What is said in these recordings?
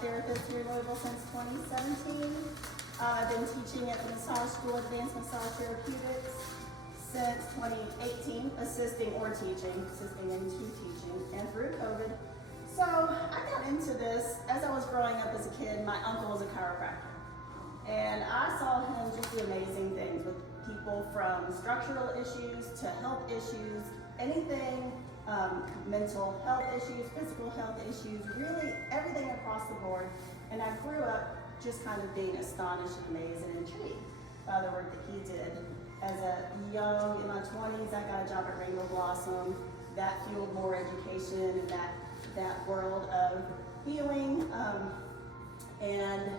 therapist here in Louisville since 2017. I've been teaching at the Massage School, Advanced Massage Therapeutics, since 2018, assisting into teaching, and through COVID. So I got into this as I was growing up as a kid. My uncle was a chiropractor, and I saw him just do amazing things with people from structural issues to health issues, anything, mental health issues, physical health issues, really everything across the board. And I grew up just kind of being astonished and amazed and intrigued by the work that he did. As a young, in my 20s, I got a job at Rainbow Blossom. That fueled more education and that world of healing. And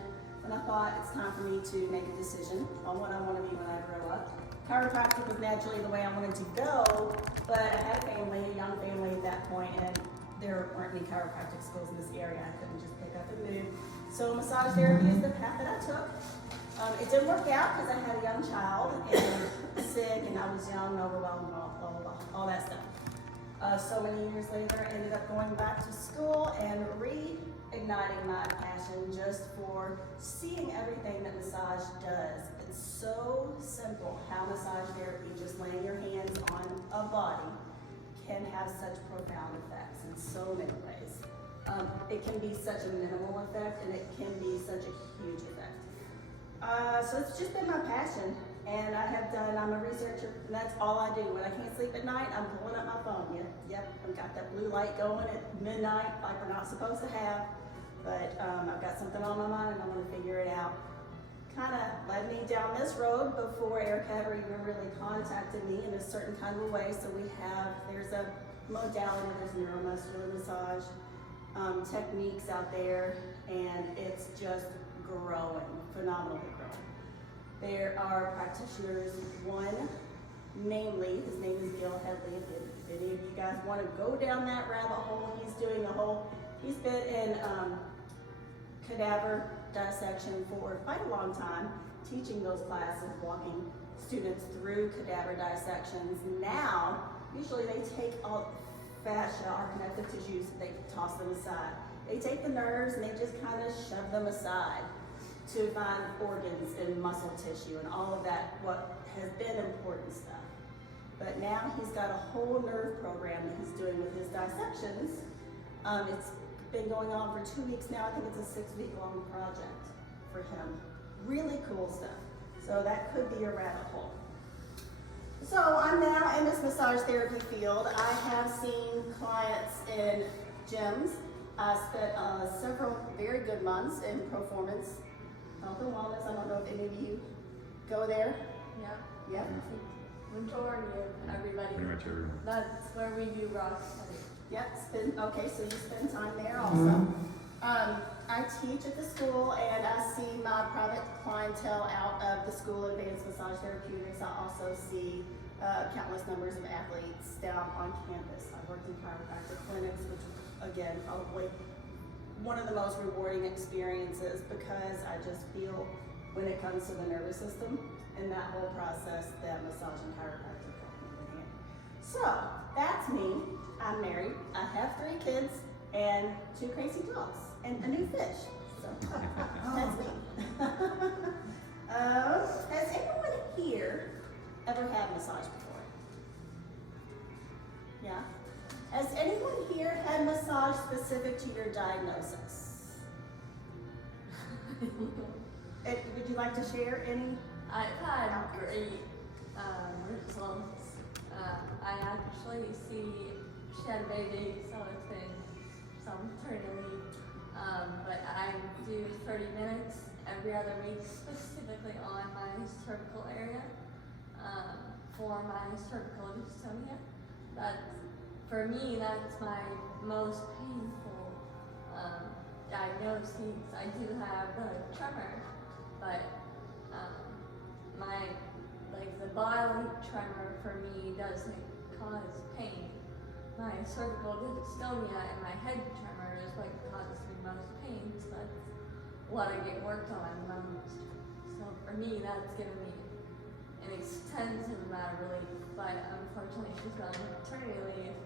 I thought it's time for me to make a decision on what I want to be when I grow up. Chiropractic was naturally the way I wanted to go, but I had a young family at that point, and there weren't any chiropractic schools in this area. I couldn't just pick up and move. So massage therapy is the path that I took. It didn't work out because I had a young child and sick, and I was young, overwhelmed, all that stuff. So many years later, I ended up going back to school and reigniting my passion just for seeing everything that massage does. It's so simple how massage therapy, just laying your hands on a body, can have such profound effects in so many ways. It can be such a minimal effect, and it can be such a huge effect. So it's just been my passion, and I'm a researcher, and that's all I do. When I can't sleep at night, I'm pulling up my phone. Yep, I've got that blue light going at midnight like we're not supposed to have, but I've got something on my mind, and I'm gonna figure it out. Kind of led me down this road before Erica ever even really contacted me in a certain kind of a way. So there's a modality, there's neuromuscular massage techniques out there, and it's just growing, phenomenally growing. There are practitioners, one, namely, his name is Gil Headley. If any of you guys want to go down that rabbit hole, he's been in cadaver dissection for quite a long time, teaching those classes, walking students through cadaver dissections. Now, usually they take all fascia, our connective tissues, they toss them aside. They take the nerves and they just kind of shove them aside to find organs and muscle tissue and all of that, what has been important stuff. But now he's got a whole nerve program that he's doing with his dissections. It's been going on for 2 weeks now. I think it's a 6-week-long project for him. Really cool stuff. So that could be a rabbit hole. So I'm now in this massage therapy field. I have seen clients in gyms. I spent several very good months in performance health and wellness. I don't know if any of you go there. Yeah. Yep. Majority of everybody. Pretty much everyone. That's where we do rock study. Yep. Okay, so you spend time there also. I teach at the school, and I see my private clientele out of the School of Advanced Massage Therapeutics. I also see countless numbers of athletes down on campus. I've worked in chiropractic clinics, which again, probably one of the most rewarding experiences, because I just feel when it comes to the nervous system and that whole process that massage and chiropractic go hand in hand. So that's me. I'm married. I have 3 kids and 2 crazy dogs and a new fish. So that's me. Has anyone here ever had massage before? Yeah? Has anyone here had massage specific to your diagnosis? Would you like to share any? I've had great results. I actually she had a baby, so it's been some maternity. But I do 30 minutes every other week, specifically on my cervical area for my cervical dystonia. For me, that's my most painful diagnosis. I do have the tremor, but the bodily tremor for me doesn't cause pain. My cervical dystonia and my head tremor is what causes me most pain, so that's what I get worked on most. So for me, that's given me an extensive amount of relief, but unfortunately she's on maternity leave,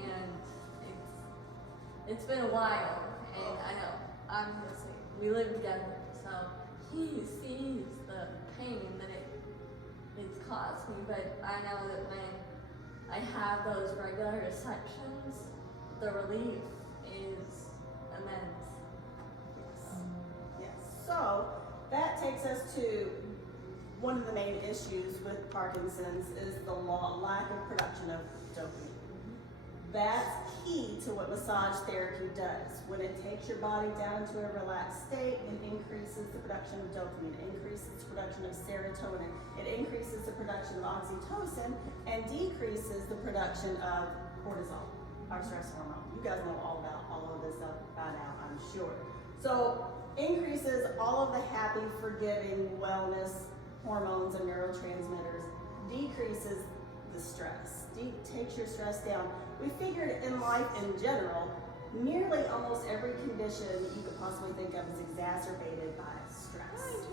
and it's been a while, and I know obviously we live together, so he sees the pain that it's caused me, but I know that when I have those regular sections, the relief is immense. Yes. So that takes us to one of the main issues with Parkinson's is the lack of production of dopamine. That's key to what massage therapy does. When it takes your body down into a relaxed state, it increases the production of dopamine, it increases the production of serotonin, it increases the production of oxytocin, and decreases the production of cortisol, our stress hormone. You guys know all about all of this stuff by now, I'm sure. So increases all of the happy, forgiving, wellness hormones and neurotransmitters, decreases the stress, takes your stress down. We figured in life in general, nearly almost every condition you could possibly think of is exacerbated by stress,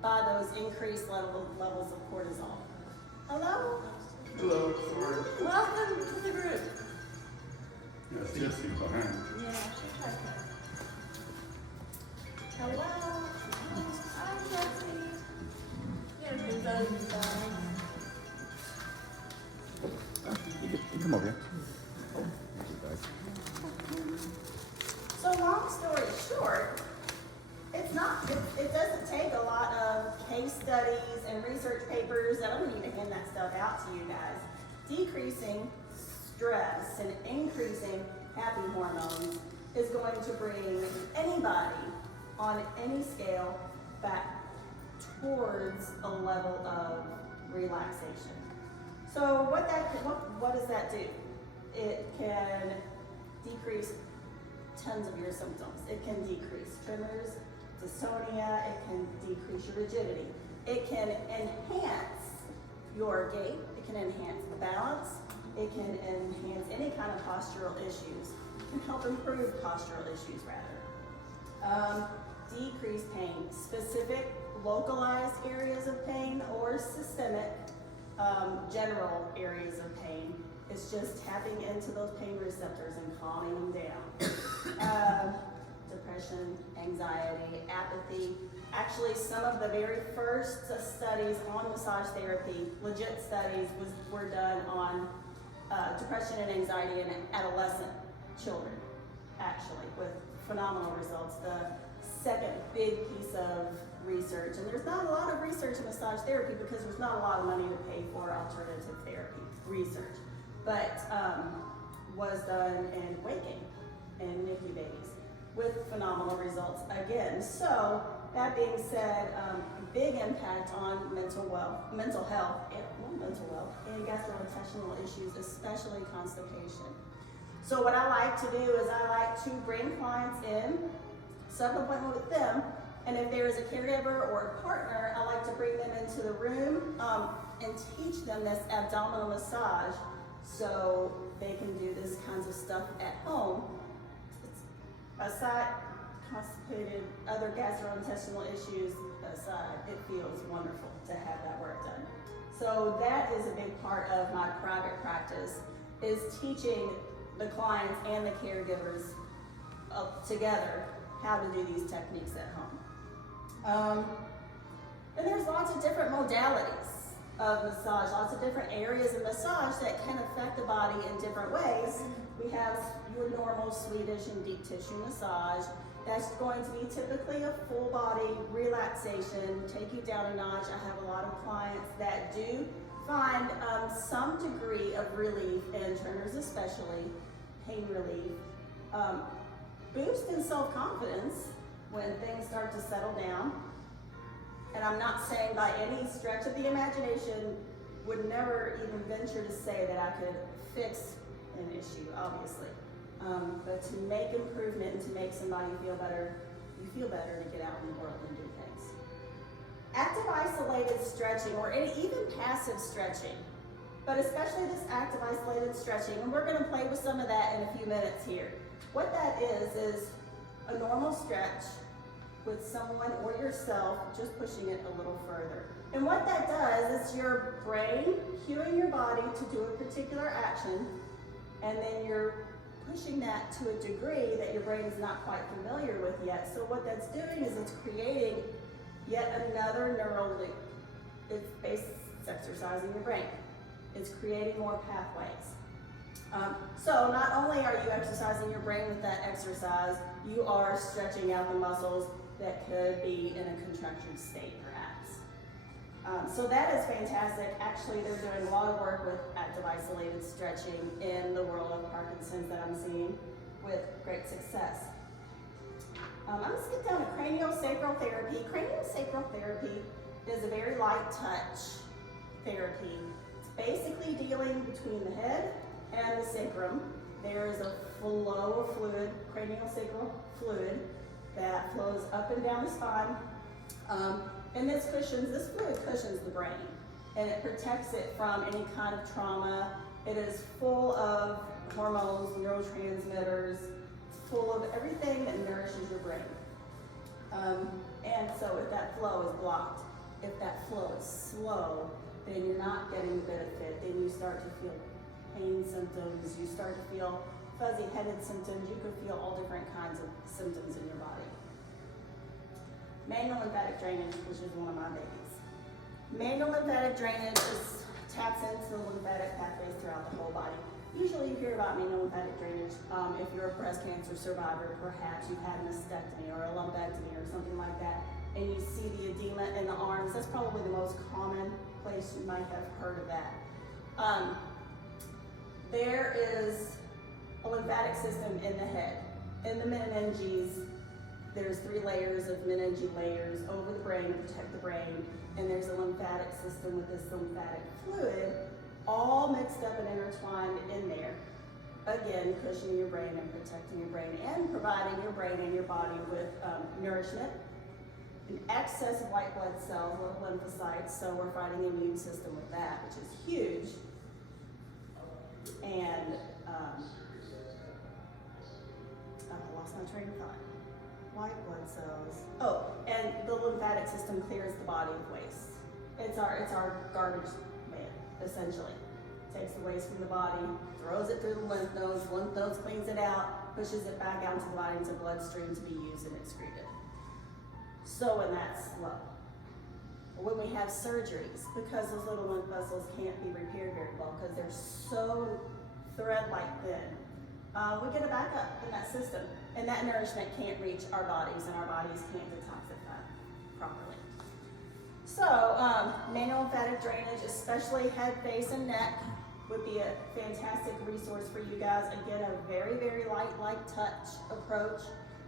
by those increased levels of cortisol. Hello? Hello, sorry. Welcome to the group. Yes, Jesse's behind. Yeah, she's right there. Hello? Hi, Jessie. Yeah, been done. You come over here. So long story short, it doesn't take a lot of case studies and research papers. I don't need to hand that stuff out to you guys. Decreasing stress and increasing happy hormones is going to bring anybody on any scale back towards a level of relaxation. So what does that do? It can decrease tons of your symptoms. It can decrease tremors, dystonia, it can decrease your rigidity. It can enhance your gait, it can enhance the balance, it can enhance any kind of postural issues. It can help improve postural issues rather. Decrease pain, specific localized areas of pain or systemic general areas of pain. It's just tapping into those pain receptors and calming them down. Depression, anxiety, apathy. Actually, some of the very first studies on massage therapy, legit studies, were done on depression and anxiety in adolescent children, actually, with phenomenal results. The second big piece of research, and there's not a lot of research in massage therapy because there's not a lot of money to pay for alternative therapy research, but was done in waking and NICU babies with phenomenal results again. So that being said, big impact on mental health and gastrointestinal issues, especially constipation. So what I like to do is I like to bring clients in, set an appointment with them, and if there is a caregiver or a partner, I like to bring them into the room and teach them this abdominal massage so they can do this kinds of stuff at home. Aside, constipated, other gastrointestinal issues aside, it feels wonderful to have that work done. So that is a big part of my private practice, is teaching the clients and the caregivers together how to do these techniques at home. And there's lots of different modalities of massage, lots of different areas of massage that can affect the body in different ways. We have your normal Swedish and deep tissue massage. That's going to be typically a full body relaxation, take you down a notch. I have a lot of clients that do find some degree of relief, and tremors especially, pain relief. Boost in self-confidence when things start to settle down. And I'm not saying by any stretch of the imagination, would never even venture to say that I could fix an issue, obviously. But to make improvement and to make somebody feel better, you feel better to get out in the world and do things. Active isolated stretching, or even passive stretching, but especially this active isolated stretching, and we're gonna play with some of that in a few minutes here. What that is a normal stretch with someone or yourself just pushing it a little further. And what that does is your brain cueing your body to do a particular action, and then you're pushing that to a degree that your brain is not quite familiar with yet. So what that's doing is it's creating yet another neural loop. It's exercising your brain. It's creating more pathways. So not only are you exercising your brain with that exercise, you are stretching out the muscles that could be in a contraction state, perhaps. So that is fantastic. Actually, they're doing a lot of work with active isolated stretching in the world of Parkinson's that I'm seeing with great success. I'm going to skip down to craniosacral therapy. Craniosacral therapy is a very light touch therapy. It's basically dealing between the head and the sacrum. There is a flow of fluid, craniosacral fluid, that flows up and down the spine. And this fluid cushions the brain, and it protects it from any kind of trauma. It is full of hormones, neurotransmitters, full of everything that nourishes your brain. And so if that flow is blocked, if that flow is slow, then you're not getting the benefit. Then you start to feel pain symptoms, you start to feel fuzzy-headed symptoms, you could feel all different kinds of symptoms in your body. Manual lymphatic drainage, which is one of my babies. Manual lymphatic drainage taps into the lymphatic pathways throughout the whole body. Usually you hear about manual lymphatic drainage if you're a breast cancer survivor, perhaps you've had a mastectomy or a lumpectomy or something like that, and you see the edema in the arms. That's probably the most common place you might have heard of that. There is a lymphatic system in the head. In the meninges, there's 3 layers of meningeal layers over the brain to protect the brain, and there's a lymphatic system with this lymphatic fluid all mixed up and intertwined in there. Again, cushioning your brain and protecting your brain and providing your brain and your body with nourishment, an excess of white blood cells, little lymphocytes, so we're fighting the immune system with that, which is huge. And I lost my train of thought. White blood cells. Oh, and the lymphatic system clears the body of waste. It's our garbage man, essentially. Takes the waste from the body, throws it through the lymph nodes cleans it out, pushes it back out into the body into the bloodstream to be used and excreted. So when that's slow. When we have surgeries, because those little lymph vessels can't be repaired very well because they're so thread-like thin, we get a backup in that system, and that nourishment can't reach our bodies, and our bodies can't detoxify properly. So, manual lymphatic drainage, especially head, face, and neck, would be a fantastic resource for you guys. Again, a very, very light touch approach.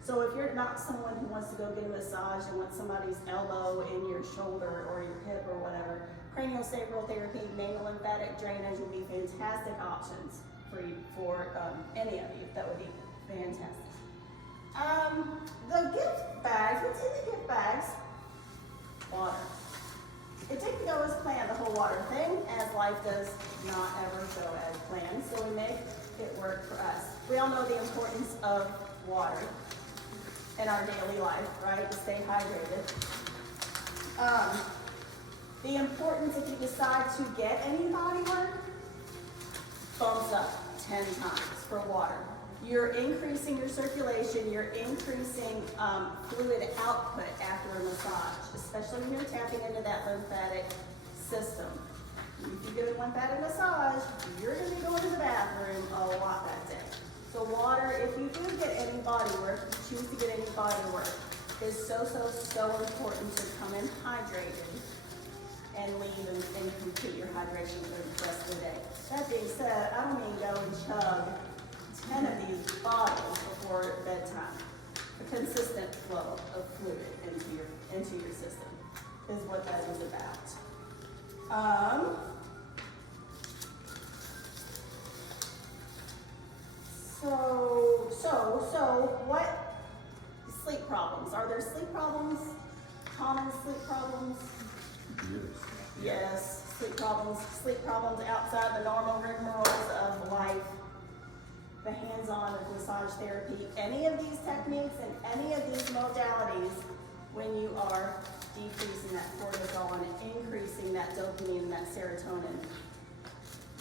So if you're not someone who wants to go get a massage and wants somebody's elbow in your shoulder or your hip or whatever, craniosacral therapy, manual lymphatic drainage would be fantastic options for you, for any of you. That would be fantastic. The gift bags, what's in the gift bags? Water. It didn't go as planned, the whole water thing, as life does not ever go as planned, so we make it work for us. We all know the importance of water in our daily life, right? To stay hydrated. The importance, if you decide to get any body work, bumps up 10 times for water. You're increasing your circulation, you're increasing fluid output after a massage, especially when you're tapping into that lymphatic system. If you get a lymphatic massage, you're going to be going to the bathroom a lot that day. So water, if you do get any body work, choose to get any body work, is so important to come in hydrated and leave and complete your hydration for the rest of the day. That being said, I don't mean go and chug 10 of these bottles before bedtime. A consistent flow of fluid into your system is what that is about. So what sleep problems? Are there sleep problems? Common sleep problems? Yes, sleep problems outside the normal rigmaroles of life. The hands-on of massage therapy, any of these techniques and any of these modalities, when you are decreasing that cortisol and increasing that dopamine and that serotonin,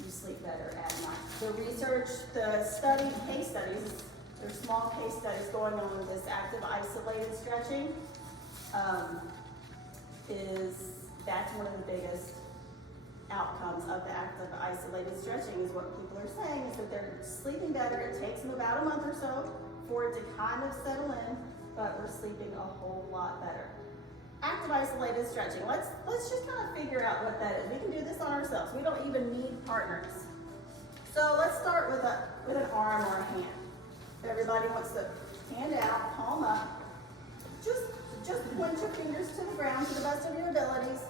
you sleep better at night. The research, the study, case studies, there's small case studies going on with this active isolated stretching, that's one of the biggest outcomes of the active isolated stretching is what people are saying is that they're sleeping better. It takes them about a month or so for it to kind of settle in, but we're sleeping a whole lot better. Active isolated stretching. Let's just kind of figure out what that is. We can do this on ourselves. We don't even need partners. So let's start with an arm or a hand. Everybody wants to hand out, palm up. Just point your fingers to the ground to the best of your abilities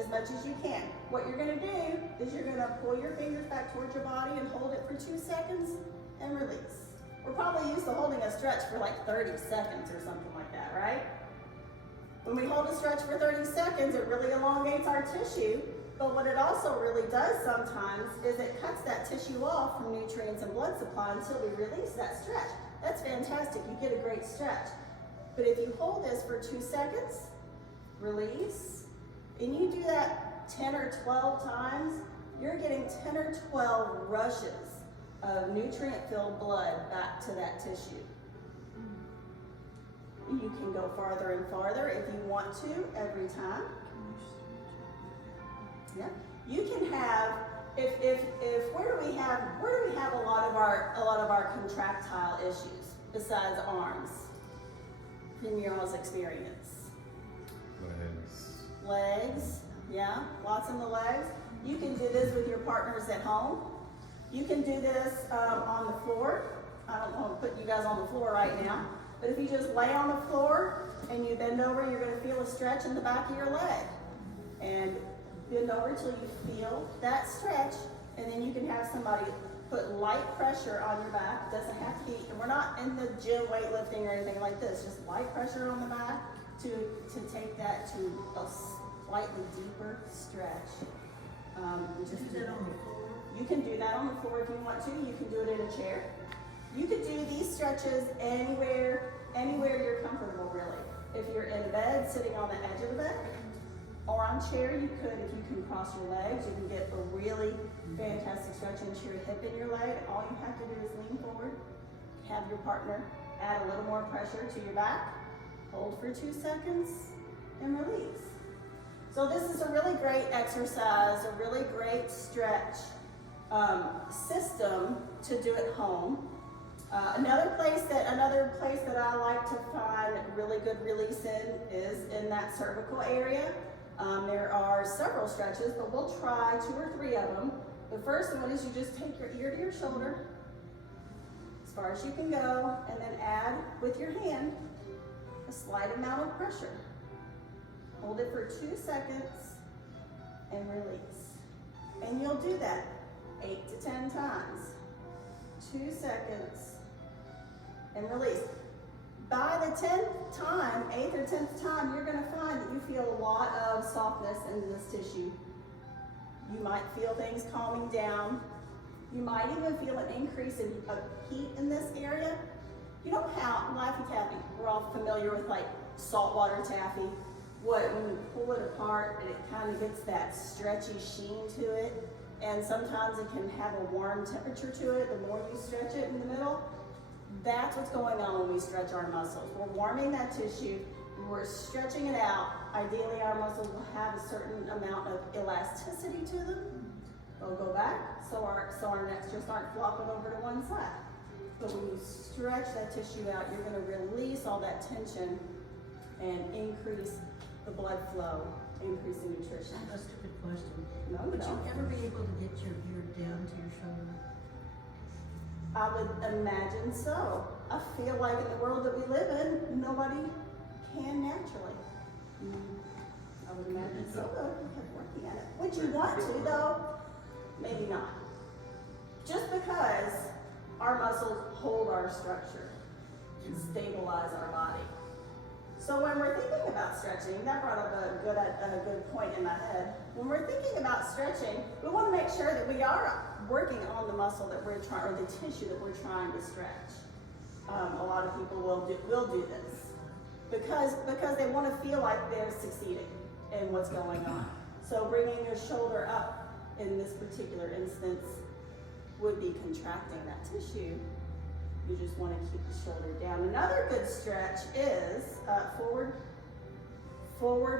as much as you can. What you're going to do is you're going to pull your fingers back towards your body and hold it for 2 seconds and release. We're probably used to holding a stretch for like 30 seconds or something like that, right? When we hold a stretch for 30 seconds, it really elongates our tissue, but what it also really does sometimes is it cuts that tissue off from nutrients and blood supply until we release that stretch. That's fantastic, you get a great stretch. But if you hold this for 2 seconds, release, and you do that 10 or 12 times, you're getting 10 or 12 rushes of nutrient-filled blood back to that tissue. You can go farther and farther if you want to every time. Yeah. You can have where do we have a lot of our contractile issues besides arms in your all's experience? Legs, yeah, lots in the legs. You can do this with your partners at home. You can do this on the floor. I don't want to put you guys on the floor right now, but if you just lay on the floor and you bend over, you're going to feel a stretch in the back of your leg. And bend over till you feel that stretch, and then you can have somebody put light pressure on your back. It doesn't have to be, and we're not in the gym weightlifting or anything like this, just light pressure on the back to take that to a slightly deeper stretch. Just do that on the floor. You can do that on the floor if you want to. You can do it in a chair. You could do these stretches anywhere you're comfortable, really. If you're in bed, sitting on the edge of the bed, or on chair, you could, if you can cross your legs, you can get a really fantastic stretch into your hip and your leg. All you have to do is lean forward, have your partner add a little more pressure to your back, hold for 2 seconds, and release. So this is a really great exercise, a really great stretch system to do at home. Another place that I like to find really good release in is in that cervical area. There are several stretches, but we'll try 2 or 3 of them. The first one is you just take your ear to your shoulder, as far as you can go, and then add with your hand a slight amount of pressure. Hold it for 2 seconds and release. And you'll do that 8 to 10 times. 2 seconds and release. By the 10th time, 8th or 10th time, you're going to find that you feel a lot of softness in this tissue. You might feel things calming down. You might even feel an increase in heat in this area. You know how Laffy Taffy, we're all familiar with like saltwater taffy. When you pull it apart, it kind of gets that stretchy sheen to it. And sometimes it can have a warm temperature to it the more you stretch it in the middle. That's what's going on when we stretch our muscles. We're warming that tissue, we're stretching it out. Ideally, our muscles will have a certain amount of elasticity to them. They'll go back, so our necks just aren't flopping over to one side. But when you stretch that tissue out, you're going to release all that tension and increase the blood flow, increase the nutrition. That's a stupid question. No, Would no. you ever be able to get your beard down to your shoulder? I would imagine so. I feel like in the world that we live in, nobody can naturally. I would imagine so, though. We kept working at it. Would you want to, though? Maybe not. Just because our muscles hold our structure and stabilize our body. So when we're thinking about stretching, that brought up a good point in my head. When we're thinking about stretching, we want to make sure that we are working on the muscle that we're trying, or the tissue that we're trying to stretch. A lot of people will do this because they want to feel like they're succeeding in what's going on. So bringing your shoulder up in this particular instance, would be contracting that tissue. You just want to keep the shoulder down. Another good stretch is forward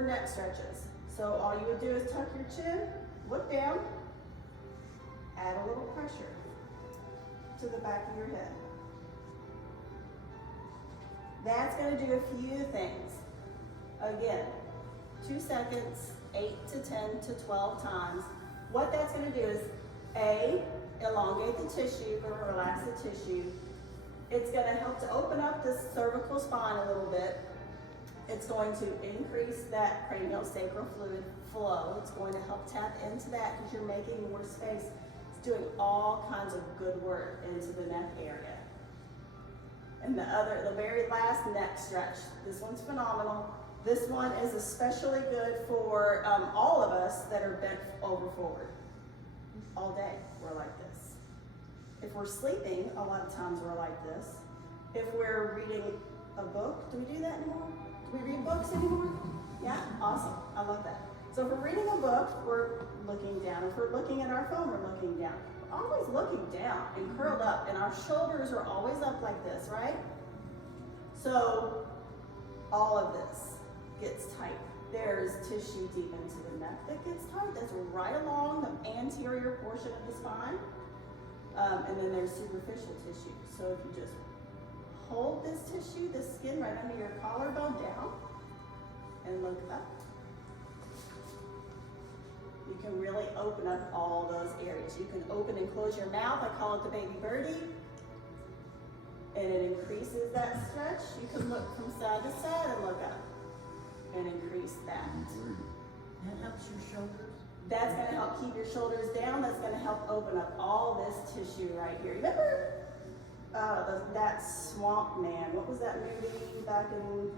neck stretches. So all you would do is tuck your chin, look down, add a little pressure to the back of your head. That's going to do a few things. Again, 2 seconds, 8 to 10 to 12 times. What that's going to do is A, elongate the tissue, or relax the tissue. It's going to help to open up the cervical spine a little bit. It's going to increase that cranial sacral fluid flow. It's going to help tap into that because you're making more space. It's doing all kinds of good work into the neck area. And the very last neck stretch, this one's phenomenal. This one is especially good for all of us that are bent over forward. All day, we're like this. If we're sleeping, a lot of times we're like this. If we're reading a book, do we do that anymore? Do we read books anymore? Yeah, awesome, I love that. So if we're reading a book, we're looking down. If we're looking at our phone, we're looking down. We're always looking down and curled up, and our shoulders are always up like this, right? So all of this gets tight. There's tissue deep into the neck that gets tight. That's right along the anterior portion of the spine. And then there's superficial tissue. So if you just hold this tissue, the skin right under your collarbone down, and look up, you can really open up all those areas. You can open and close your mouth. I call it the baby birdie. And it increases that stretch. You can look from side to side and look up and increase that. That helps your shoulders. That's going to help keep your shoulders down. That's going to help open up all this tissue right here. Remember that Swamp Man? What was that movie back in,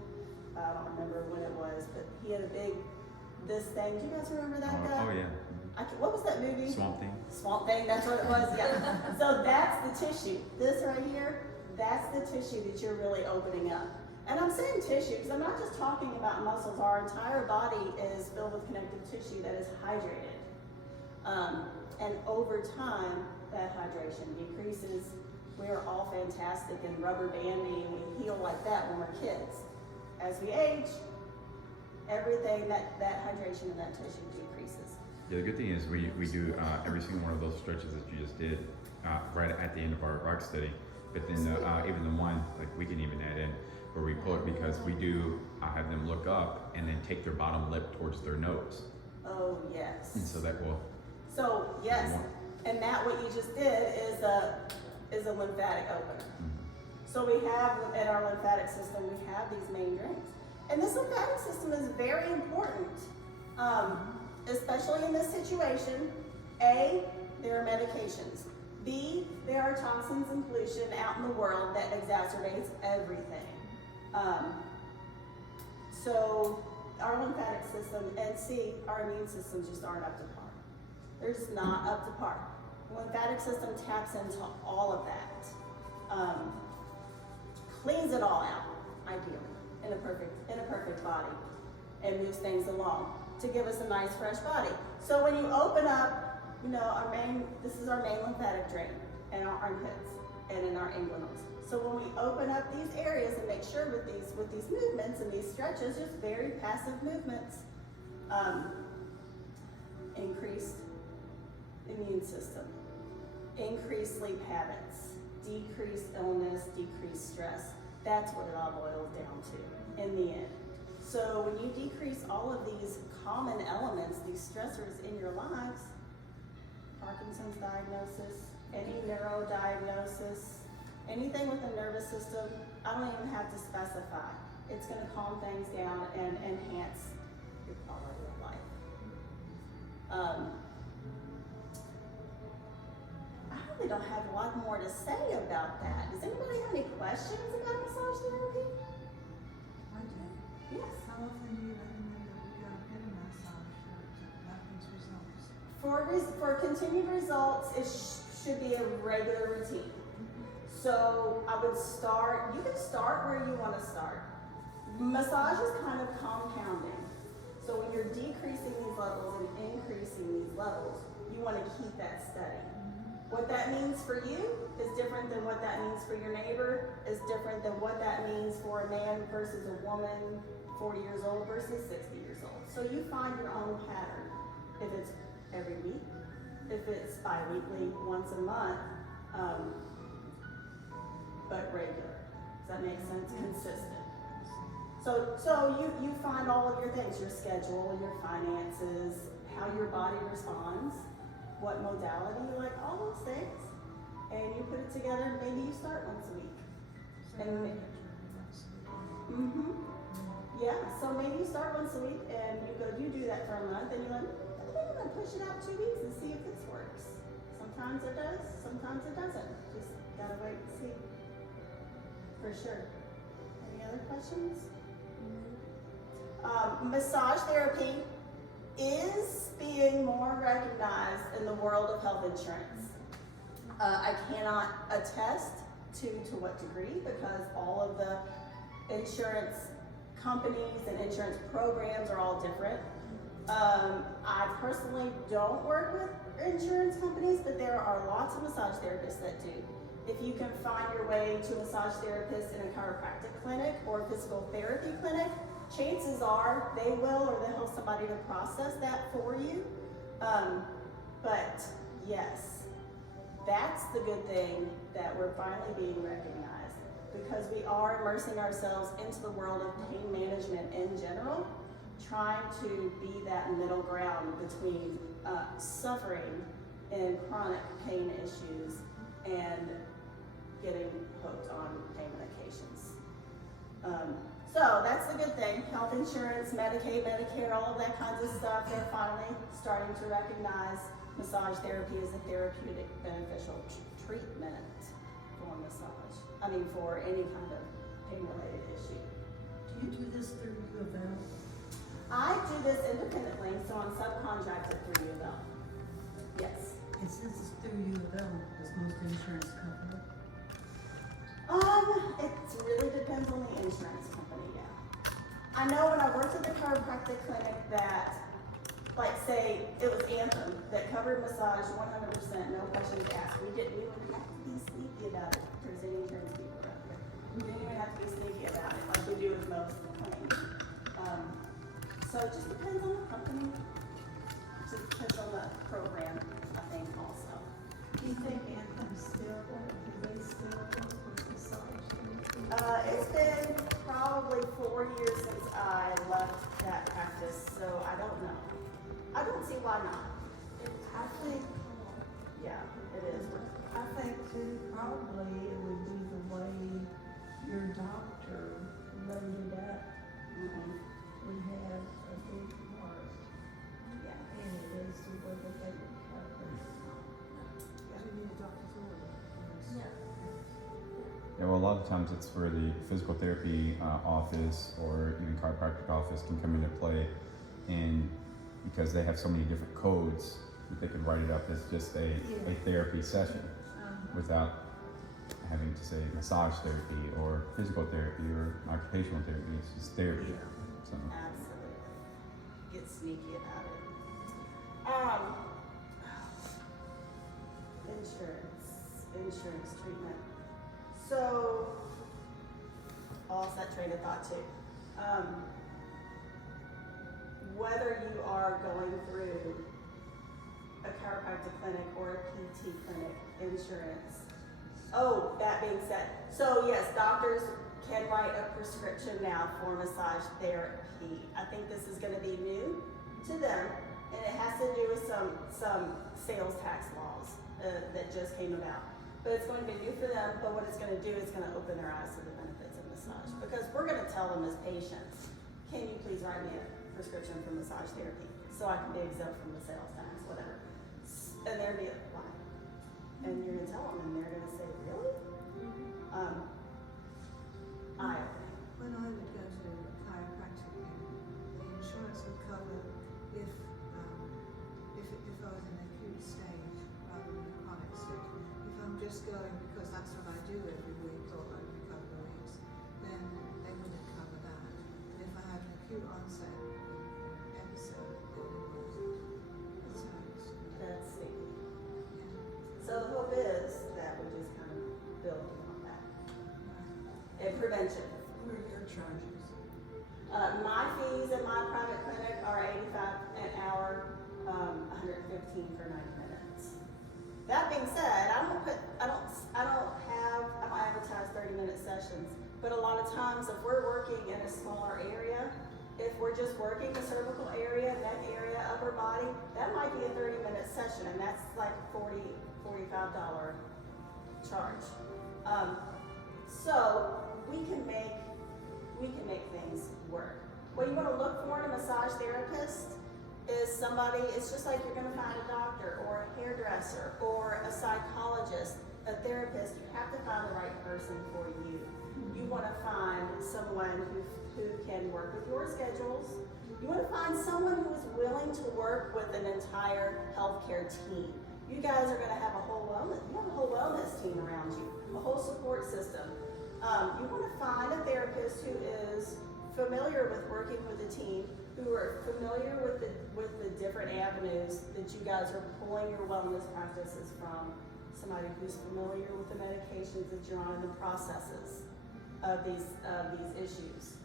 I don't remember when it was, but he had a big, this thing. Do you guys remember that guy? Oh, yeah. What was that movie? Swamp Thing. Swamp Thing, that's what it was, yeah. So that's the tissue. This right here, that's the tissue that you're really opening up. And I'm saying tissue because I'm not just talking about muscles. Our entire body is filled with connective tissue that is hydrated. And over time, that hydration decreases. We are all fantastic in rubber banding. We heal like that when we're kids. As we age, everything, that hydration in that tissue decreases. Yeah, the good thing is we do every single one of those stretches that you just did right at the end of our rock study. But then even the one, like we can even add in where we pull it because we do have them look up and then take their bottom lip towards their nose. Oh, yes. And so that will. So, yes. And that what you just did is a lymphatic opener. Mm-hmm. So we have, in our lymphatic system, we have these main drains. And this lymphatic system is very important, especially in this situation. A, there are medications. B, there are toxins and pollution out in the world that exacerbates everything. So our lymphatic system, and C, our immune systems just aren't up to par. They're just not up to par. The lymphatic system taps into all of that. Cleans it all out, ideally, in a perfect body, and moves things along to give us a nice fresh body. So when you open up, this is our main lymphatic drain in our armpits and in our inguinals. So when we open up these areas and make sure with these movements and these stretches, just very passive movements, increased immune system, increased sleep habits, decreased illness, decreased stress. That's what it all boils down to in the end. So when you decrease all of these common elements, these stressors in your lives, Parkinson's diagnosis, any neurodiagnosis, anything with the nervous system, I don't even have to specify. It's going to calm things down and enhance your quality of life. I really don't have a lot more to say about that. Does anybody have any questions about massage therapy? I do. Yes. How often do you recommend that we go get a massage for rapid results? For continued results, it should be a regular routine. So I would start, you can start where you want to start. Massage is kind of compounding. So when you're decreasing these levels and increasing these levels, You want to keep that steady. What that means for you is different than what that means for your neighbor, is different than what that means for a man versus a woman, 40 years old versus 60 years old. So you find your own pattern. If it's every week, if it's bi-weekly, once a month, but regular. Does that make sense? Consistent. So you find all of your things, your schedule, your finances, how your body responds, what modality you like, all those things. And you put it together, maybe you start once a week. Yeah, so maybe you start once a week and you do that for a month and you're like, I think I'm gonna push it out 2 weeks and see if this works. Sometimes it does, sometimes it doesn't. Just gotta wait and see. For sure. Any other questions? Massage therapy is being more recognized in the world of health insurance. I cannot attest to what degree because all of the insurance companies and insurance programs are all different. I personally don't work with insurance companies, but there are lots of massage therapists that do. If you can find your way to a massage therapist in a chiropractic clinic or a physical therapy clinic, chances are they will or they'll have somebody to process that for you. But yes, that's the good thing that we're finally being recognized because we are immersing ourselves into the world of pain management in general, trying to be that middle ground between suffering and chronic pain issues and getting hooked on pain medications. So that's the good thing. Health insurance, Medicaid, Medicare, all of that kinds of stuff, they're finally starting to recognize massage therapy as a therapeutic beneficial treatment for massage. For any kind of pain-related issue. Do you do this through U of L? I do this independently, so I'm subcontracted through U of L. Yes. And since it's through U of L, does most insurance cover it? It really depends on the insurance company, yeah. I know when I worked at the chiropractic clinic that, like say, it was Anthem that covered massage 100%, no questions asked. We wouldn't have to be sneaky about it. If there's any insurance people around here. We didn't even have to be sneaky about it like we do with most claims. So it just depends on the company. It just depends on the program, I think, also. Do you think Anthem's still work? Do they still work with massage therapy? It's been probably 4 years since I left that practice, so I don't know. I don't see why not. I think, Yeah, it is. I think too, probably it would be the way your doctor wrote it up Mhm. would have a big part Yeah. in it as to whether they would cover. You need a doctor's order. Yeah. Yeah, well, a lot of times it's where the physical therapy office or even chiropractic office can come into play, and because they have so many different codes, they can write it up as just a therapy session without having to say massage therapy or physical therapy or occupational therapy. It's just therapy. So. Absolutely. Get sneaky about it. Insurance treatment. So, I lost that train of thought too. Whether you are going through a chiropractic clinic or a PT clinic, insurance. Oh, that being said, so yes, doctors can write a prescription now for massage therapy. I think this is going to be new to them, and it has to do with some sales tax laws that just came about. But it's going to be new for them, but what it's going to do is going to open their eyes to the benefits of massage. Because we're going to tell them as patients, can you please write me a prescription for massage therapy so I can be exempt from the sales tax, whatever. And they're going to be like, why? And you're going to tell them, and they're going to say, really? Eye-opening. When I would go to a chiropractic, the insurance would cover if I was in an acute stage rather than a chronic stage. If I'm just going because that's what I do every week or every couple of weeks, then they wouldn't cover that. But if I had an acute onset episode, then it would. That's how it's. Let's see. prevention. What are your charges? My fees in my private clinic are $85 an hour, $115 for 90 minutes. That being said, I don't advertise 30-minute sessions, but a lot of times if we're working in a smaller area, if we're just working the cervical area, neck area, upper body, that might be a 30-minute session, and that's like $45 charge. So we can make things work. What you want to look for in a massage therapist is somebody, it's just like you're going to find a doctor or a hairdresser or a psychologist, a therapist. You have to find the right person for you. You want to find someone who can work with your schedules. You want to find someone who is willing to work with an entire healthcare team. You guys are going to have a whole wellness team around you, a whole support system. You want to find a therapist who is familiar with working with a team, who are familiar with the different avenues that you guys are pulling your wellness practices from. Somebody who's familiar with the medications that you're on and the processes of these issues.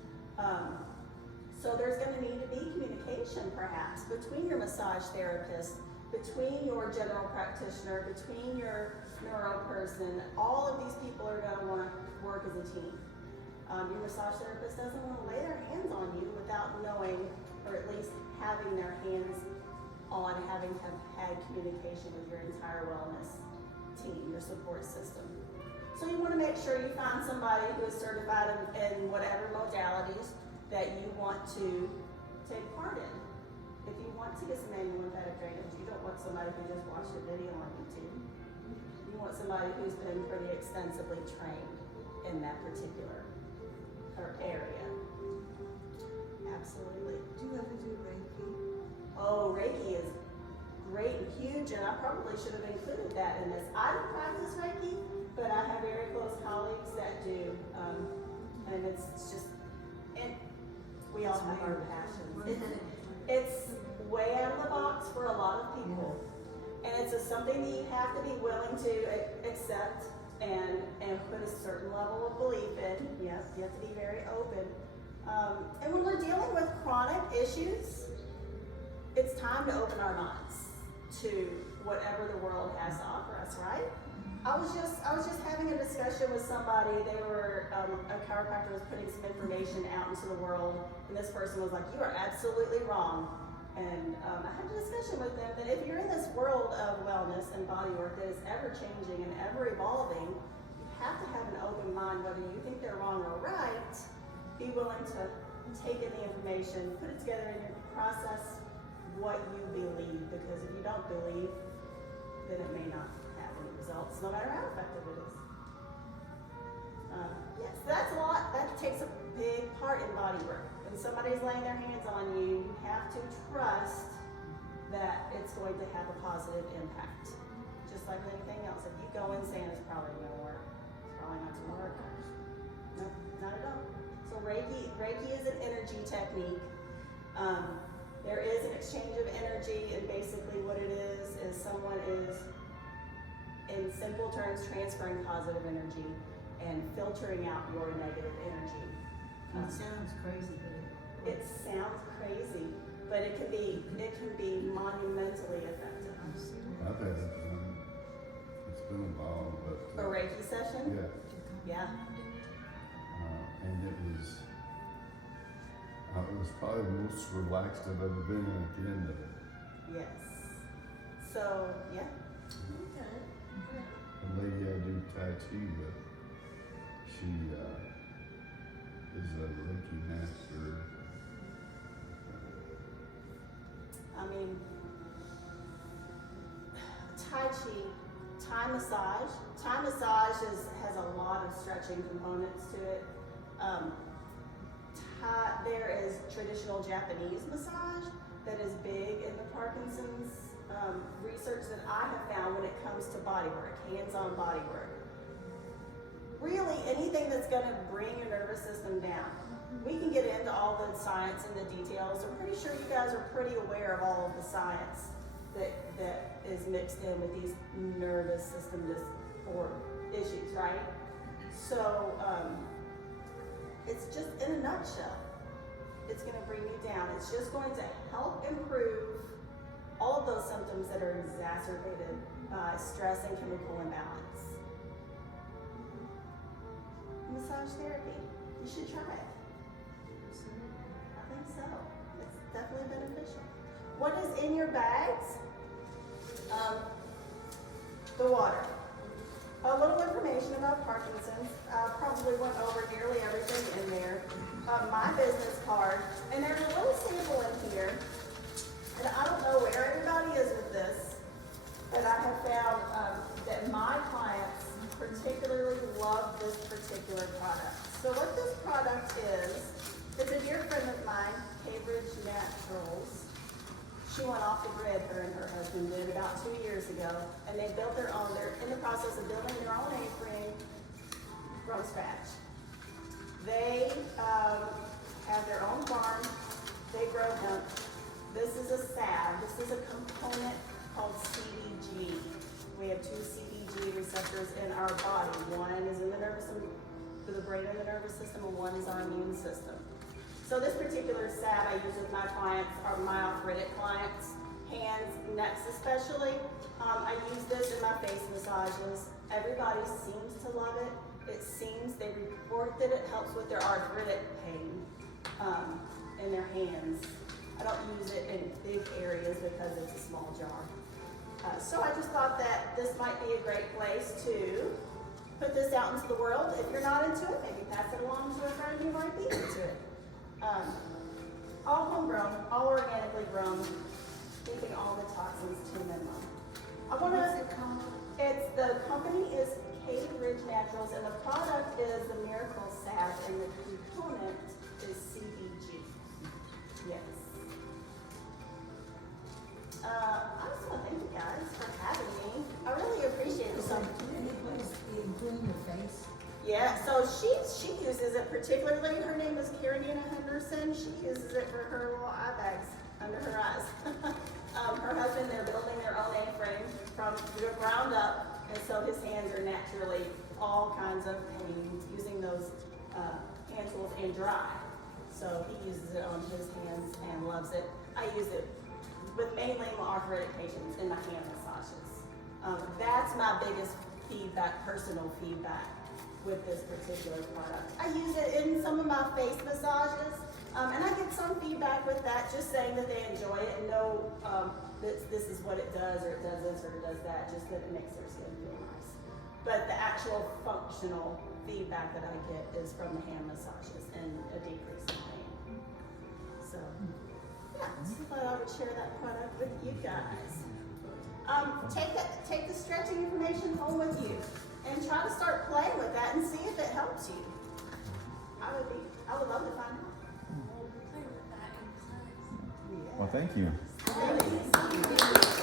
So there's going to need to be communication, perhaps, between your massage therapist, between your general practitioner, between your neuro person. All of these people are going to want to work as a team. Your massage therapist doesn't want to lay their hands on you without knowing, or at least having their hands on, having had communication with your entire wellness team, your support system. So you want to make sure you find somebody who is certified in whatever modalities that you want to take part in. If you want to get some manual lymphatic drainage, you don't want somebody who just watched a video on YouTube. You want somebody who's been pretty extensively trained in that particular area. Absolutely. Do you ever do Reiki? Oh, Reiki is great and huge, and I probably should have included that in this. I don't practice Reiki, but I have very close colleagues that do, and it's just, we all have our passions. It's way out of the box for a lot of people, and it's something that you have to be willing to accept and put a certain level of belief in. Yes, you have to be very open. And when we're dealing with chronic issues, it's time to open our minds to whatever the world has to offer us, right? I was just having a discussion with somebody. They were a chiropractor was putting some information out into the world, and this person was like, "You are absolutely wrong." And I had a discussion with them that if you're in this world of wellness and body work that is ever changing and ever evolving, you have to have an open mind, whether you think they're wrong or right. Be willing to take in the information, put it together in your process what you believe, because if you don't believe, then it may not have any results, no matter how effective it is. Yes, that's a lot. That takes a big part in body work. When somebody's laying their hands on you, you have to trust that it's going to have a positive impact. Just like anything else. If you go in saying it's probably going to work, it's probably not going to work. No, not at all. So Reiki is an energy technique. There is an exchange of energy, and basically what it is someone is, in simple terms, transferring positive energy and filtering out your negative energy. It sounds crazy, but It sounds crazy, but it can be monumentally effective. I've had it done. It's been a while, but. A Reiki session? Yeah, Yeah. and it was probably the most relaxed I've ever been at the end of it. Yes. So, yeah. Okay. The lady I do Tai Chi with, she is a Reiki master. I mean, Tai Chi, Thai massage has a lot of stretching components to it. There is traditional Japanese massage that is big in the Parkinson's research that I have found when it comes to body work, hands-on body work. Really, anything that's going to bring your nervous system down. We can get into all the science and the details. I'm pretty sure you guys are pretty aware of all of the science that is mixed in with these nervous system or issues, right? So just in a nutshell, it's going to bring you down. It's just going to help improve all of those symptoms that are exacerbated by stress and chemical imbalance. Massage therapy, you should try it. Absolutely. I think so. It's definitely beneficial. What is in your bags? The water. A little information about Parkinson's. Probably went over nearly everything in there. My business card, and there's a little sample in here. And I don't know where everybody is with this, but I have found that my clients particularly love this particular product. So what this product is, it's a dear friend of mine, Cambridge Naturals. She went off the grid, her and her husband did, about 2 years ago, and they built their own, they're in the process of building their own A-frame from scratch. They have their own farm, they grow hemp. This is a salve, this is a component called CBG. We have 2 CBG receptors in our body. One is in the nervous system, for the brain and the nervous system, and one is our immune system. So this particular salve I use with my clients, are my arthritic clients, hands, necks especially. I use this in my face massages. Everybody seems to love it. It seems, they report that it helps with their arthritic pain in their hands. I don't use it in big areas because it's a small jar. So I just thought that this might be a great place to put this out into the world. If you're not into it, maybe pass it along to a friend who might be into it. All homegrown, all organically grown, keeping all the toxins to a minimum. What's it called? The company is Cambridge Naturals, and the product is the Miracle Salve, and the component is CBG. Yes. I just want to thank you guys for having me. I really appreciate it. Any place, including your face? Yeah, so she uses it particularly. Her name is Carolina Henderson. She uses it for her little eye bags under her eyes. Her husband, they're building their own A-frame from the ground up, and so his hands are naturally all kinds of pain using those hand tools and dry. So he uses it on his hands and loves it. I use it with mainly my arthritic patients in my hand massages. That's my biggest feedback, personal feedback with this particular product. I use it in some of my face massages, and I get some feedback with that, just saying that they enjoy it and know that this is what it does, or it does this, or it does that, just that it makes their skin feel nice. But the actual functional feedback that I get is from the hand massages and a decrease in pain. So, yeah, just thought I would share that product with you guys. Take the stretching information home with you and try to start playing with that and see if it helps you. I would love to find out. We'll play with that in class. Well, thank you. Thank you.